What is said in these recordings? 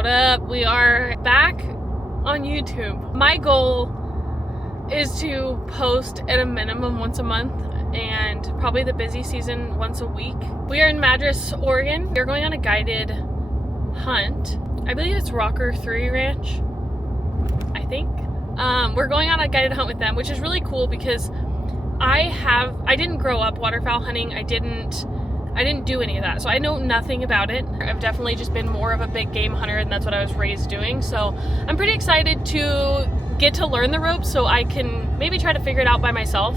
What up? We are back on YouTube. My goal is to post at a minimum once a month and probably the busy season once a week. We are in Madras, Oregon. We're going on a guided hunt. I believe it's Rocker 3 Ranch, I think. We're going on a guided hunt with them, which is really cool because I didn't grow up waterfowl hunting. I didn't do any of that, so I know nothing about it. I've definitely just been more of a big game hunter, and that's what I was raised doing. So I'm pretty excited to get to learn the ropes so I can maybe try to figure it out by myself.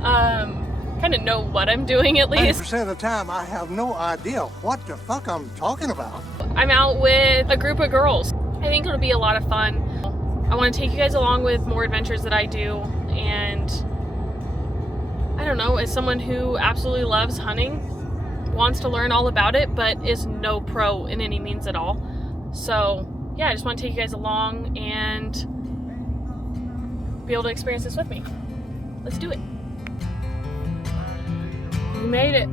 Kind of know what I'm doing at least. 90% of the time, I have no idea what the fuck I'm talking about. I'm out with a group of girls. I think it'll be a lot of fun. I want to take you guys along with more adventures that I do, and I don't know, as someone who absolutely loves hunting, wants to learn all about it, but is no pro in any means at all. So yeah, I just want to take you guys along and be able to experience this with me. Let's do it. We made it.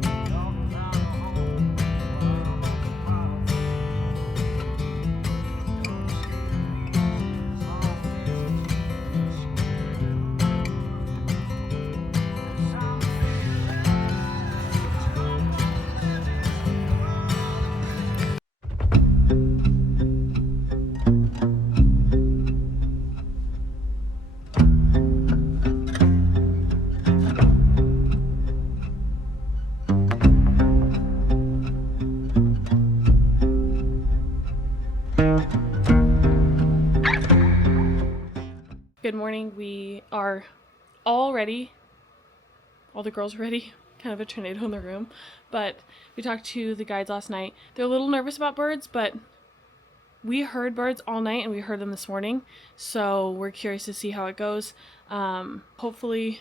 Good morning. We are all ready. All the girls are ready. Kind of a tornado in the room. But we talked to the guides last night. They're a little nervous about birds, but we heard birds all night and we heard them this morning. So we're curious to see how it goes. Hopefully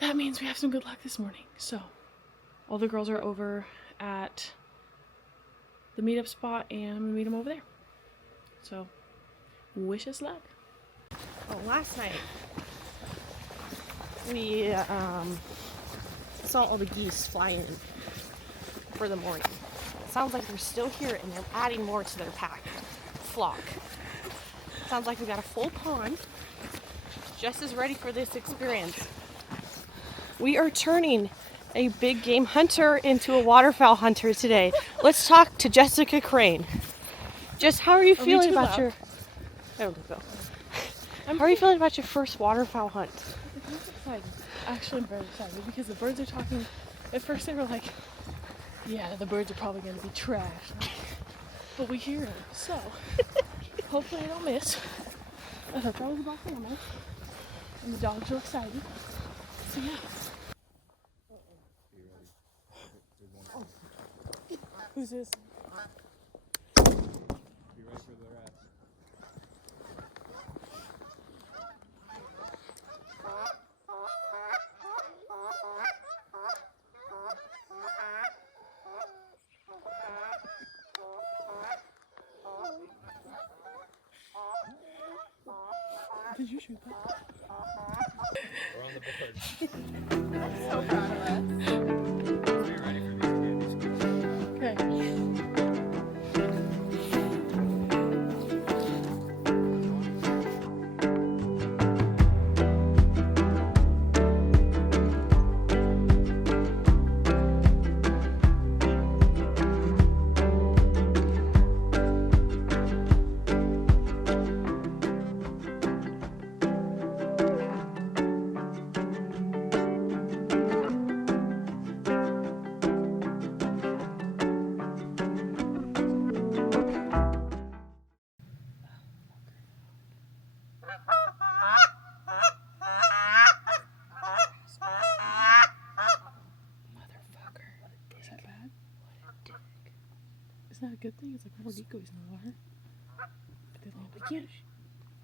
that means we have some good luck this morning. So all the girls are over at the meetup spot and I'm gonna meet them over there. So wish us luck. Well, last night we saw all the geese fly in for the morning. Sounds like they're still here and they're adding more to their flock. Sounds like we got a full pond, just as ready for this experience. We are turning a big game hunter into a waterfowl hunter today. Let's talk to Jessica Crane. Jess, how are you feeling about your... There we go. How are you feeling about your first waterfowl hunt? I'm excited. Actually, I'm very excited because the birds are talking. At first, they were like, "Yeah, the birds are probably going to be trash," but we hear them, so hopefully I don't miss. I hope I was about animals, and the dogs are excited. So yeah. Who's this? Be ready for the rats. Did you shoot that? We're on the board. I'm so proud of us. Be ready for these. Okay. Is that a good thing? It's like more decoys in the water. But they land again.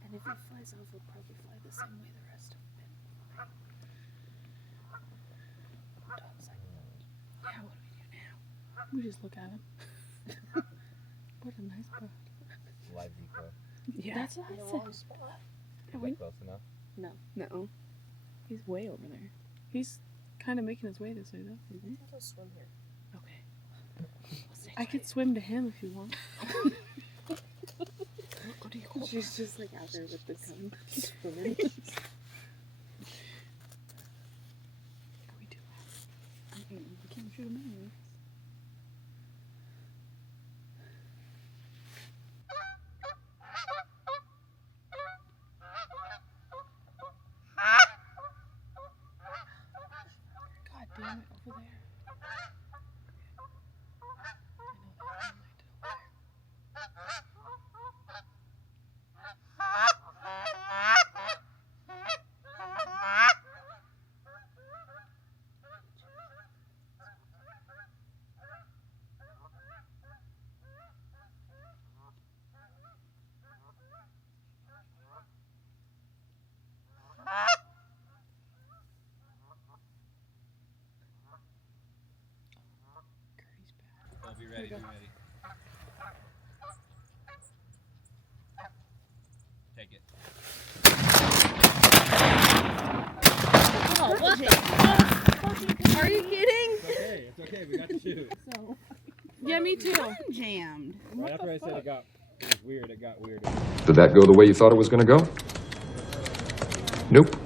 And if it flies off, it'll probably fly the same way the rest of it. Dog's like, yeah, what do we do now? We just look at him. What a nice bird. Live decoy. Yeah. That's what I said. Is that close enough? No. He's way over there. He's kind of making his way this way, though. I thought I'll swim here. Okay. I could swim to him if you want. She's just like out there with the gun. Swimming. We can't shoot him anyway. God damn it, over there. Oh, be ready, be ready. Take it. Oh, what the fuck? Are you kidding? It's okay, we got to shoot. So, Yeah, me too. jammed. Right after I said it was weird, it got weirder. Did that go the way you thought it was going to go? Nope.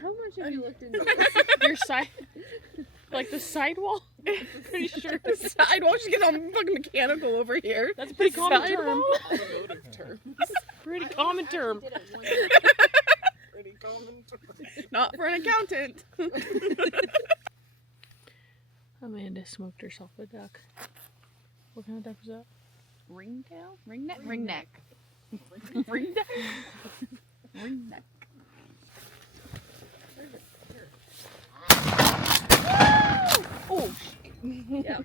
How much have you looked into Your side, like the sidewall. Pretty sure. sidewalk? She's getting all fucking mechanical over here. That's a pretty common term. term. Pretty common term. Pretty common term. Not for an accountant. Amanda smoked herself a duck. What kind of duck was that? Ringtail? Ringneck? Ringneck. Ringneck? Ringneck. Oh, Yeah.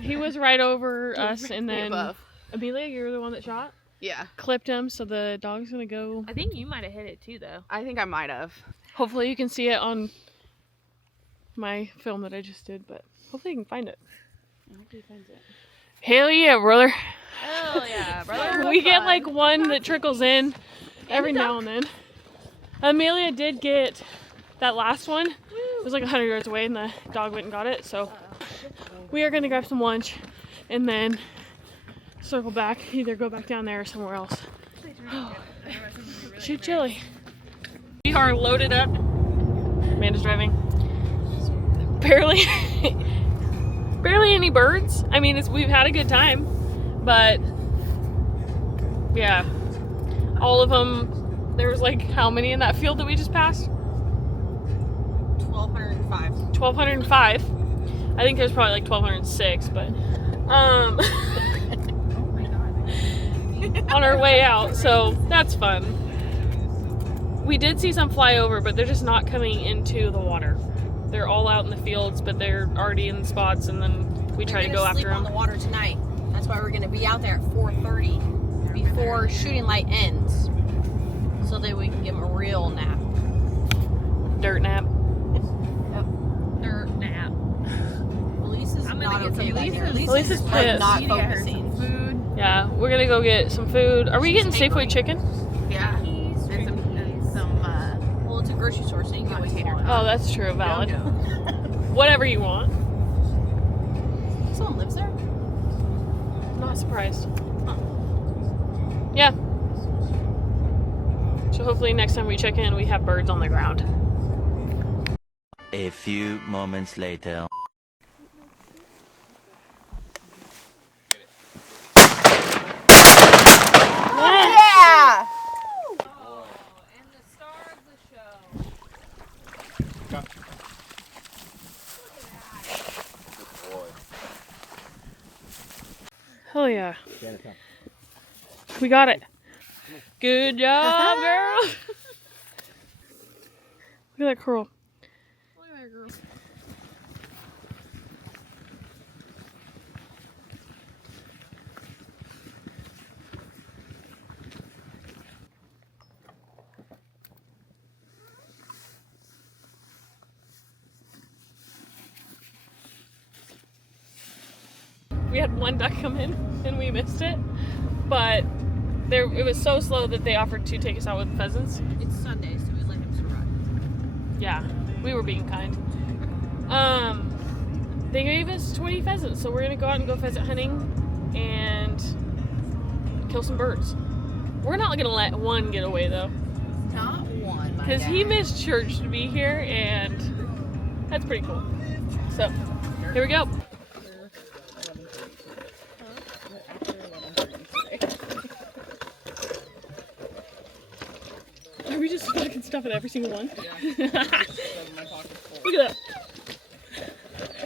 He was right over us, and then above. Amelia, you're the one that shot. Yeah. Clipped him, so the dog's gonna go. I think you might have hit it too, though. I think I might have. Hopefully, you can see it on my film that I just did, but hopefully, you can find it. I hope he finds it. Hell yeah, brother! Hell yeah, brother. We get like one that trickles in every now and then. Amelia did get that last one. It was like 100 yards away, and the dog went and got it. So we are gonna grab some lunch and then circle back, either go back down there or somewhere else. Shoot chili. We are loaded up. Amanda's driving. Barely, barely any birds. I mean, we've had a good time, but yeah, all of them. There was like how many in that field that we just passed? 1,205. 1,205. I think there's probably like 1,206, but on our way out, so that's fun. We did see some fly over, but they're just not coming into the water. They're all out in the fields, but they're already in spots, and then we try to go after them. On the water tonight. That's why we're gonna be out there at 4:30 before shooting light ends, so that we can give them a real nap. Dirt nap. Dirt nap. Lisa's I'm gonna not get some okay. Lisa's- Lisa's like pissed. not Need to get her some focusing. food. Yeah, we're gonna go get some food. Are we getting Safeway chicken? Yeah. And some Well, it's a grocery store, so you can get what you want. Oh, that's true. Valid. Whatever you want. Someone lives there? Not surprised. Yeah. So hopefully next time we check in, we have birds on the ground. A few moments later. Yeah! and the star of the show. Hell yeah. We got it. Good job, girl. Look at that curl. We had one duck come in and we missed it, but it was so slow that they offered to take us out with pheasants. It's Sunday, so we let him survive. Yeah, we were being kind. They gave us 20 pheasants, so we're gonna go out and go pheasant hunting and kill some birds. We're not gonna let one get away though, Not one, my because he dad. missed church to be here, and that's pretty cool. So here we go. Are we just fucking stuffing every single one? Yeah. Look at that.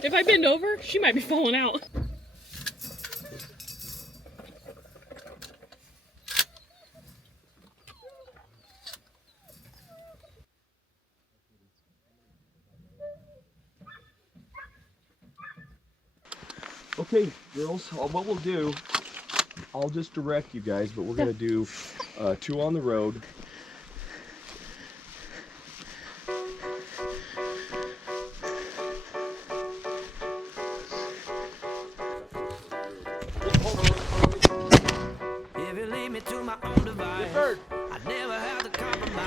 If I bend over, she might be falling out. Okay, girls, what we'll do, I'll just direct you guys, but we're gonna do 2 on the road.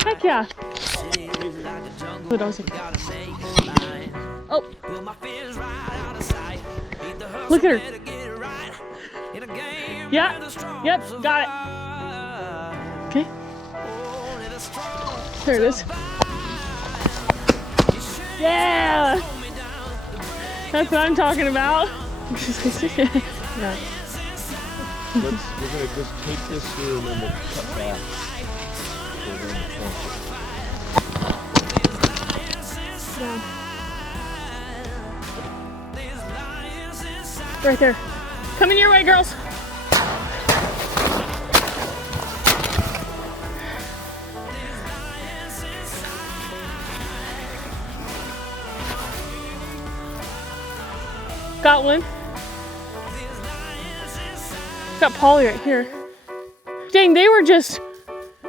Heck yeah. Oh. Look at her. Yeah. Yep. Got it. Okay. There it is. Yeah. That's what I'm talking about. Yeah. We're gonna just take this through and then we'll cut back. Right there. Coming your way, girls. Got one. Got Polly right here. Dang, they were just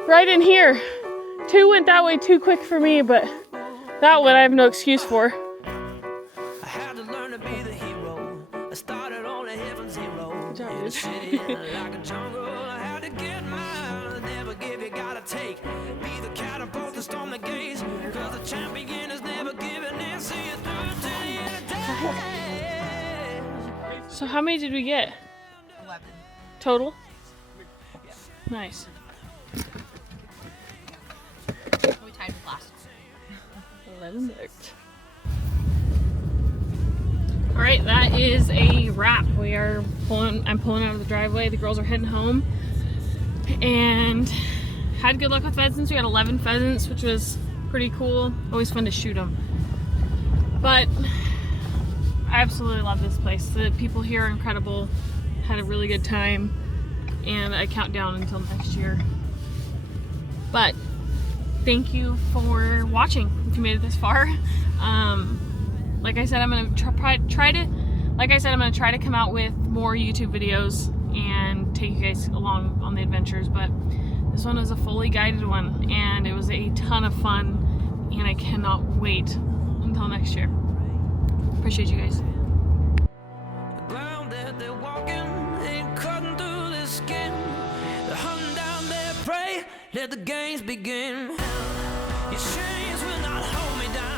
right in here. 2 went that way too quick for me, but that one I have no excuse for. I had to learn to be the hero. I started on a heaven zero. Good job, In a dude. city like a jungle, I had to get mine. Never give, you gotta take. Be the catapult to storm the gates. Cause the champion is never giving in. See you through to the end of the day. So how many did we get? 11. Total? Nice. We tied with last. 11 booked. Alright, that is a wrap. I'm pulling out of the driveway. The girls are heading home. And had good luck with pheasants. We got 11 pheasants, which was pretty cool. Always fun to shoot them. But I absolutely love this place. The people here are incredible. Had a really good time. And I count down until next year. But thank you for watching if you made it this far. Like I said, I'm gonna try to come out with more YouTube videos and take you guys along on the adventures, but this one was a fully guided one and it was a ton of fun and I cannot wait until next year. Appreciate you guys. The ground that they're walking ain't cutting through their skin. They're hunting down their prey. Let the games begin. Your chains will not hold me down.